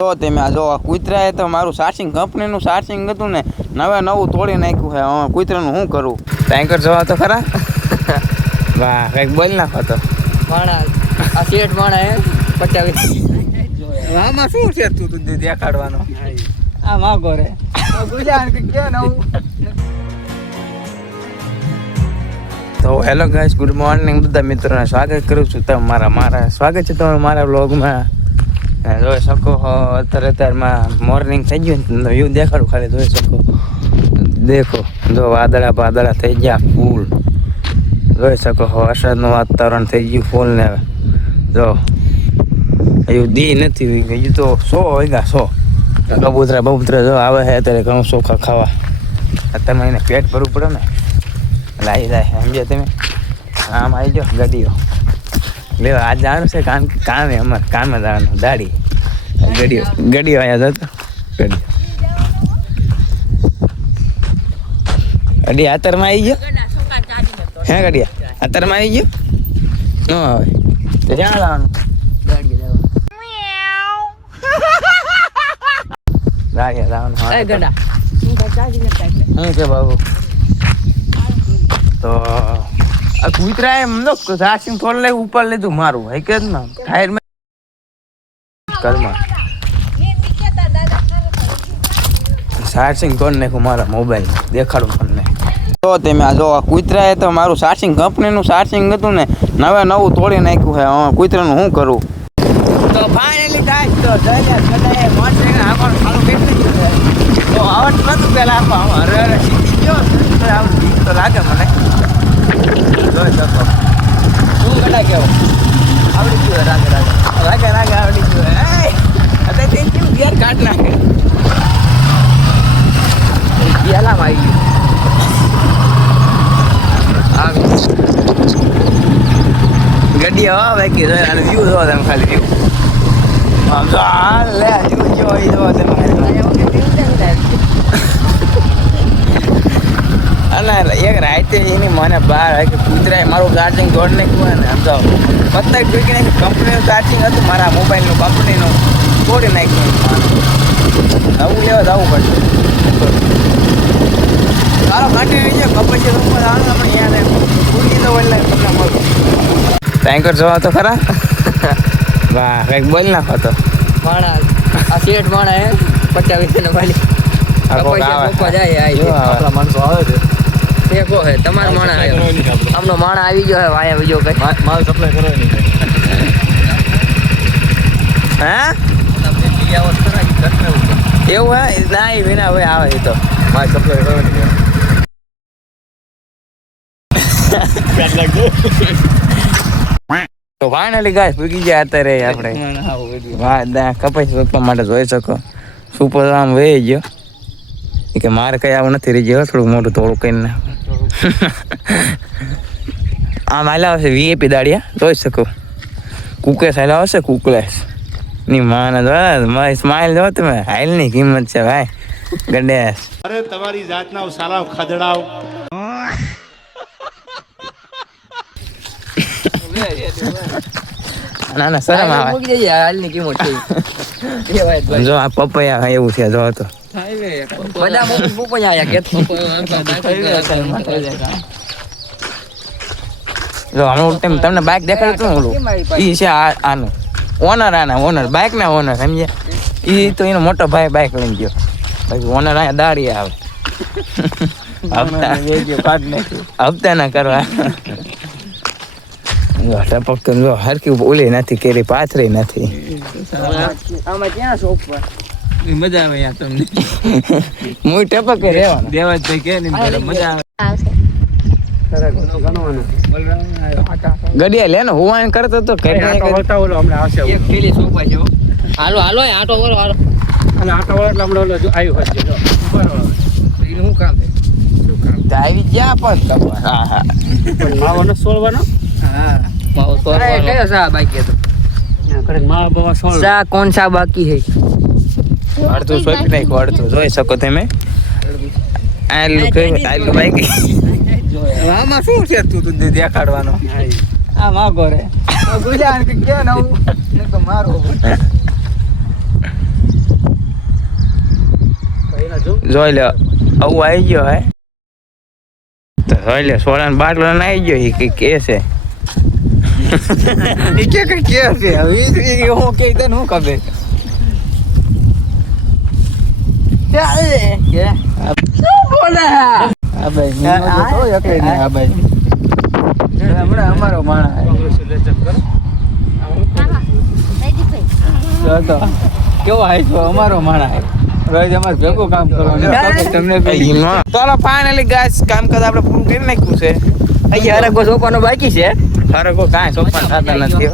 તો તમે આ જો કૂતરાએ તો મારું ચાર્જિંગ કંપનીનું ચાર્જિંગ હતું ને નવું તોડી નાખ્યું છે. હવે કૂતરાનું શું કરું? ટેન્કર જોવા તો ખરા. વાહ, કંઈક બોલ નાખો તો માણા આ શેઠ માણા હે 50 આમાં શું છે તું દેખાડવાનો? આ માગો રે ગુજરાત કે નવું. તો હેલો ગાઈસ, ગુડ મોર્નિંગ બધા મિત્રોને સ્વાગત કરું છું મારા સ્વાગત છે તમારું મારા વ્લોગમાં. જોઈ શકો અત્યારમાં મોર્નિંગ થઈ ગયું ને વ્યૂ દેખાડું, ખાલી જોઈ શકો. દેખો જો વાદળા થઈ ગયા ફૂલ. જોઈ શકો વરસાદનું વાતાવરણ થઈ ગયું ફૂલ ને. જો હજુ દી નથી હજુ તો 100 વાગ્યા 100. કબૂતરા જો આવે છે અત્યારે ઘણું ચોખા ખાવા. અત્યારમાં એને પેટ ભરવું પડે ને લાવી જાય સમજ્યા તમે. આમ આવી જાઓ ગાડીઓ લેવા. આજ જવાનું છે કામે અમારે કામે જવાનું. દાડી ગડીઓ અહીંયા જતો ગડી અત્યારમાં આવી ગયો હે ગડિયા અત્યારમાં આવી ગયો ન આવે તો ક્યાં જવાનું? ગાડીયા જવાનું. શું કે બાબુ? તો આ કૂતરા એમ ચાર્જિંગ થોડું લઈ ઉપર લીધું મારું હે કે ના ટાયર માં કરમાં ચાર્જિંગ તોડી નાખ્યું મારા મોબાઈલ. દેખાડું તમને. તો તમે આ જો કૂતરાએ તો મારું ચાર્જિંગ કંપનીનું ચાર્જિંગ હતું ને નવું તોડી નાખ્યું છે. હવે કૂતરાનું શું કરું? તો ફાઇનલી ગાઈસ તો જઈને સદાય મોટરસાઇકલ આગળ ખાલું કેટલી ગયું તો આવડ નતું પેલા હરે સીધી ગયો તો લાગે મને. જોઈ શકો શું ગડા કેવો આવડી ગયું રાગે આવડી ગયું. અત્યારે તે કેવું ગેર કાઢ નાખે પેલામાં આવી ગયું ગડી હવા બાકી અને વ્યૂ જોવો તમે ખાલી વ્યૂ આમ તો લે વ્યૂ જો એ જોવો તમે. અને એક રાતે એની મને બહાર કે કૂતરાએ મારું ચાર્જિંગ તોડી નાખ્યું ને આમ તો પત્તર ટૂંકી નાખી. કંપનીનું ચાર્જિંગ હતું મારા મોબાઈલનું કંપનીનું તોડી નાખ્યું. નવું લેવા જવું પડશે. સારો ઘાટી આવી જાય કપચી રૂમમાં જવાનું આપણે યાદ પૂરી તો એટલે તમને મળું. ટેન્કર જોવા તો ખરા. વાહ, કંઈક બોલ નાખો તો માણા આ શેઠ માણા હે 50 ને વાલી આપણા માણસો આવે છે. ટેકો હે તમારો માણા આવ્યો. આમનો માણા આવી ગયો હે વાયા બીજો કઈ માલ સપ્લાય કરો નહીં. હા એવું હે ના એ વિના હવે આવે છે તો માલ સપ્લાય કરો નહીં. તો ફાઇનલી ગાઈસ પૂકી ગયા અત્યારે આપણે કપાસ રોપવા માટે. જોઈ શકો સુપર આમ વહી ગયો કે મારે કઈ આવું નથી રહી ગયો. થોડુંક મોટું થોડું કઈ નાખો આમ હાલા આવશે વીએપી દાડિયા. જોઈ શકો કુકલેસ હાલા આવશે કુકલેસ ની માને મારી સ્માઇલ જો તમે. હાઈલ ની કિંમત છે ભાઈ ગણેશ. અરે તમારી જાતના સાલા ખદડાવ. ના શરમ આવે. હાલની કિંમત છે જો આ પપૈયા એવું છે. જો તો બધા પપૈયા આયા કે જો હમણાં તમને બાઇક દેખાડતું ઓલું ઈ છે આનું ઓનર બાઇક ના ઓનર સમજ્યા. ઈ તો એનો મોટો ભાઈ બાઇક લઈને ગયો. પછી ઓનર અહીંયા દાડી આવે હપ્તા ના કરવા. ટપક જો હરકી ઓલી નથી કેરી પાથરી નથી. આમાં ક્યાં શોપ પર મજા આવે યાર તમને. હું ટપક રહેવાનું દેવાજભાઈ કે ને મજા આવે. ગડિયા લે ને હુવાન કરતો તો એક પેલી સોપા છે. હાલો આટો કરો હાલો. અને આટો વળો એટલે હમણાં આવ્યું હોય છે. એનું શું કામ છે? આવી ગયા પણ હા પણ માવાનો સોળવાનો. હા કયો સા બાકી હતો? મા બાબા સોળ. સા કોણ સા બાકી હે? અડધું સોંપી નાખ્યું અડધું. જોઈ શકો તમે આટલું બાઈક. આમાં શું છે તું દેખાડવાનો? આ માગો રે ગુજરાત કે નવું તો મારો જોઈ લે આવું આવી ગયો હે તો જોઈ લે સોળાનો બાટલો આવી ગયો એ કઈ કે છે એ કે કઈ કે છે હવે હું કે તને હું ખબર અમારો માણસ કેવો હાઈસો અમારો માણસ રોજ અમારે ભેગું કામ કરવાનું તમને તો ફાઇનલી ગાઈસ કામ કરતા આપણે પૂરું કરી નાખ્યું છે અહીંયા હરકો સોપાનો બાકી છે હરકો કાંઈ સોપાન થતા નથી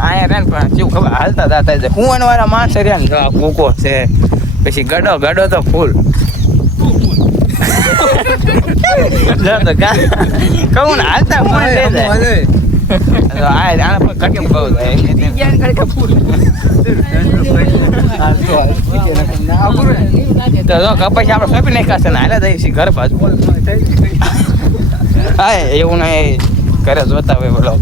અહીંયા રે પણ શું ખબર હાલતા થતા છે હું વાળા માણસ રહ્યા ને જો આ કૂકો છે પછી ગડો તો ફૂલ કહું ને હાલતા હું આના પર કટિંગ બહુ થાય પછી આપણે સોંપી નાખાશે ને હાલે જઈએ ઘર બાજુ હા એવું નહીં ઘરે જોતા હોય બોલો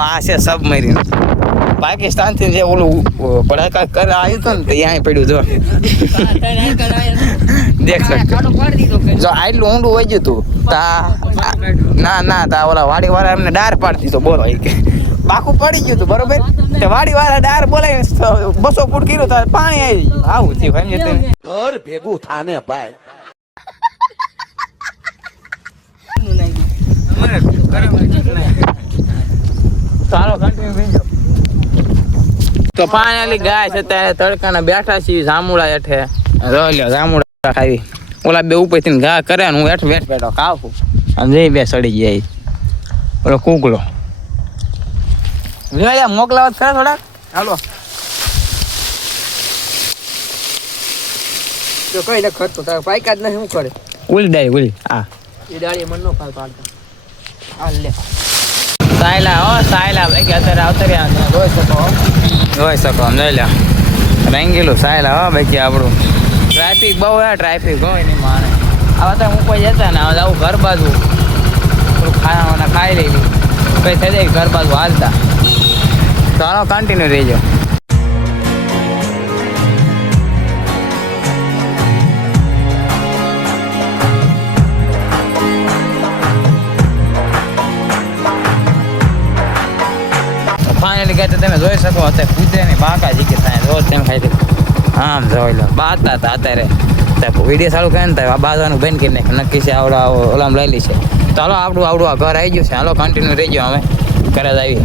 આ છે સબમરીન પાકિસ્તાન થી જે ઓલું પડાકા કરે આવ્યું હતું ને તો અહીંયા પડ્યું જો દેખ જો આટલું ઊંડું વહી ગયું તું ના તા ઓલા વાડી વાળા એમને ડાર પાડી દીધો બોલો કે બાકું પડી ગયું હતું બરોબર તે વાડી વાળા ડાર બોલાય 200 ફૂટ કર્યું તો પાણી આવી ગયું આવું થયું સમજે તમે ઘર ભેગું થાને ભાઈ ચાલો કન્ટિન્યુ થઈ જાઓ તો ફાઇનલી ગાય છે ત્યારે તડકાના બેઠા છીએ જામુડા હેઠે લ્યો જામુડા ખાવી ઓલા બે ઉપરથી ઘા કરે ને હું હેઠ બેઠો ખાવું અને જઈ બે સડી જાય ઓલો કુકલો લ્યો મોકલાવા ખરા થોડાક હાલો તો કઈ ન ખરતો તારે પાઈકા જ નહીં શું કરે ઉલી ડાય ઉલી હા એ ડાળી મને નો ફાલ પાડતા આ લે સાયલા ભાઈ અત્યારે આવતા જોઈ શકો જોઈ લે રંગીલું સાયલા હો ભાઈ આપણું ટ્રાફિક બહુ હે ટ્રાફિક હોય નહીં મારે આવા તો હું કોઈ જતા ને હવે આવું ઘર બાજુ થોડું ખાવાના ખાઈ લેવી પછી થઈ જાય ઘર બાજુ હાલતા ચાલો કન્ટિન્યુ રહેજો ફાઇનલી ગયા તમે જોઈ શકો અત્યારે પૂછે ને બાકા જીકે થાય રોજ તેમ ખાઈ આમ જોઈ લો બાતા હતા અત્યારે વિડીયો સારું કહે ને થાય બાજવાનું બેન કરી નાખે નક્કી છે આવડા ઓલામ લઈ લી છે ચાલો આવડું આ ઘર આવી ગયું છે હાલો કન્ટિન્યુ રહી ગયો અમે ઘરે જ આવીએ